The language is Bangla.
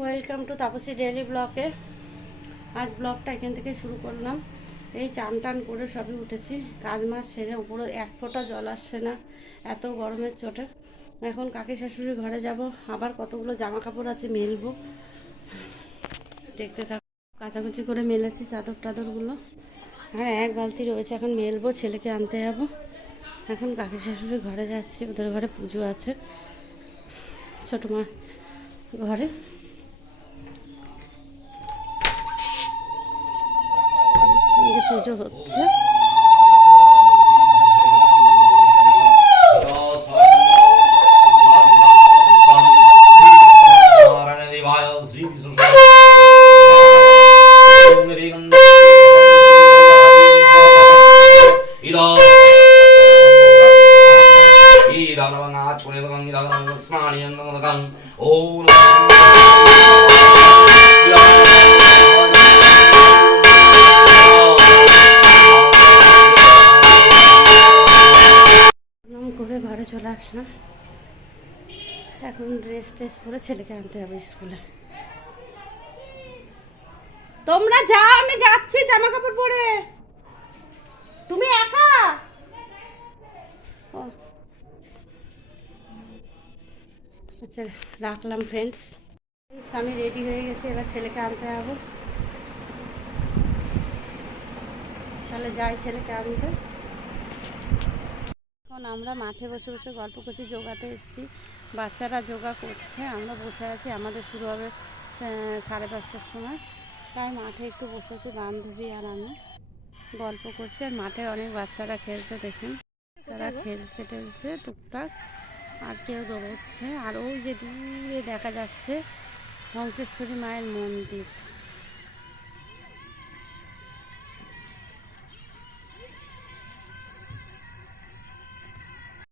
ওয়েলকাম টু তাপসী ডেইলি ব্লগে। আজ ব্লগটা এখান থেকে শুরু করলাম। এই চান টান করে সবই উঠেছি, কাজ মাছ সেরে, উপরে এক ফোঁটা জল আসছে না এত গরমের চোটে। এখন কাকি শাশুড়ির ঘরে যাব, আবার কতগুলো জামা কাপড় আছে মেলবো, দেখতে থাক। কাচাকুচি করে মেলেছি চাদর টাদরগুলো, হ্যাঁ এক বালতি রয়েছে, এখন মেলবো, ছেলেকে আনতে যাবো। এখন কাকি শাশুড়ির ঘরে যাচ্ছি, ওদের ঘরে পুজো আছে, ছোটো মা ঘরে। যে পুজো হচ্ছে, করে ঘরে চলে আসলাম। এখন ড্রেস ট্রেস পরে ছেলেকে আনতে হবে স্কুলে। তোমরা যাও, আমি যাচ্ছি জামা কাপড় পরে। তুমি একা? ও আচ্ছা, রাখলাম ফ্রেন্ডস। আমি রেডি হয়ে গেছি, এবার ছেলেকে আনতে যাবো। তাহলে যাই ছেলেকে আনতে। এখন আমরা মাঠে বসে বসে গল্প করছি, যোগাতে এসেছি, বাচ্চারা যোগা করছে, আমরা বসে আছি। আমাদের শুরু হবে 5:30টার সময়, তাই মাঠে একটু বসেছি, বান্ধবী আর আমি গল্প করছি। আর মাঠে অনেক বাচ্চারা খেলছে, দেখুন বাচ্চারা খেলছে টেলছে টুকটাক, আর কেউ দৌড়চ্ছে। আর ওই যে দূরে দেখা যাচ্ছে শঙ্কেশ্বরী মায়ের মন্দির।